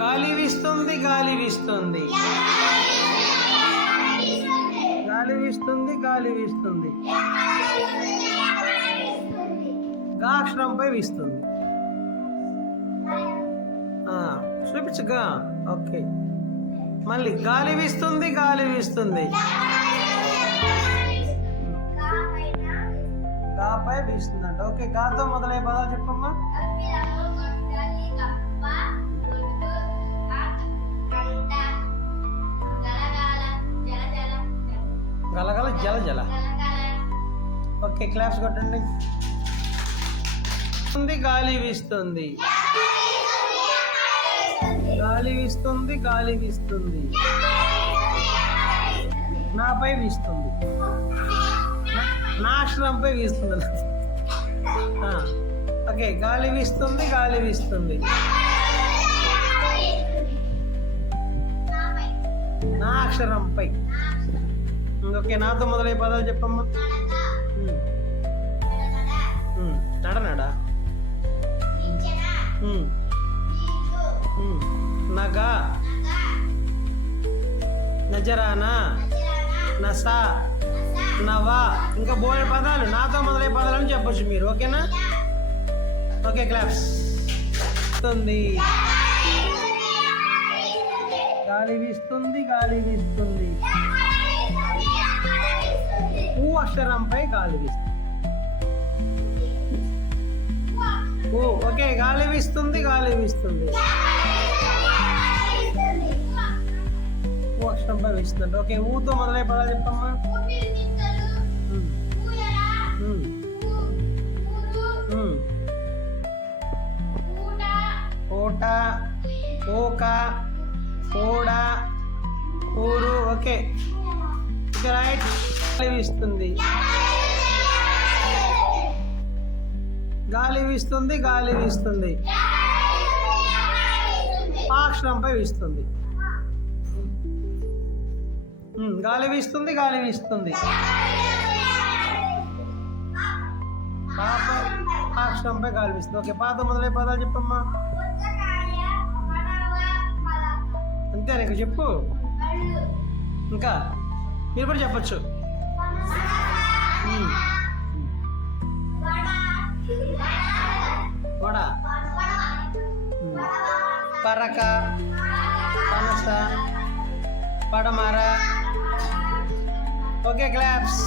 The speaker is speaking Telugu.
గాలి వీస్తుంది గాలి వీస్తుంది గాలి వీస్తుంది గాలి వీస్తుంది గా అక్షరంపై వీస్తుంది. చూపించగా. ఓకే, మళ్ళీ గాలి వీస్తుంది గాలి వీస్తుంది గాపై వీస్తుందంట. ఓకే, గాతో మొదలయ్యే పదాలు చెప్పమ్మా. గలగల జల జల. ఓకే, క్లాప్స్ కొట్టండి. గాలి వీస్తుంది గాలి వీస్తుంది గాలి వీస్తుంది నాపై వీస్తుంది నా అక్షరంపై వీస్తుంది. ఓకే, గాలి వీస్తుంది గాలి వీస్తుంది నా అక్షరంపై. ఓకే, నాతో మొదలయ్యే పదాలు చెప్పమ్మా. నడనడా, నగా, నజరానా, నసా, నవా, ఇంకా బోలే పదాలు నాతో మొదలయ్యే పదాలని చెప్పొచ్చు మీరు. ఓకేనా? Okay, claps. గాలి వీస్తుంది గాలి వీస్తుంది ఊ అక్షరంపై గాలి వీస్తుంది. ఓకే, గాలి వీస్తుంది గాలి వీస్తుంది ఊ అక్షరంపై వీస్తుంది. ఓకే, ఊతో మొదలయ్యే పదాలు చెప్పమ్మా. ఓట, ఓక, ఓడ, ఊరు. Okay, right. గాలి వీస్తుంది గాలి వీస్తుంది గాలి వీస్తుంది అక్షరంపై వీస్తుంది. గాలి వీస్తుంది గాలి వీస్తుంది అక్షరంపై గాలి వీస్తుంది. ఓకే, పాత మొదలయ్యే పదాలు చెప్పమ్మా. అంతే, నీకు చెప్పు. ఇంకా మీరు కూడా చెప్పచ్చు. వడ, పరక, పనస, పడమర. Okay, claps.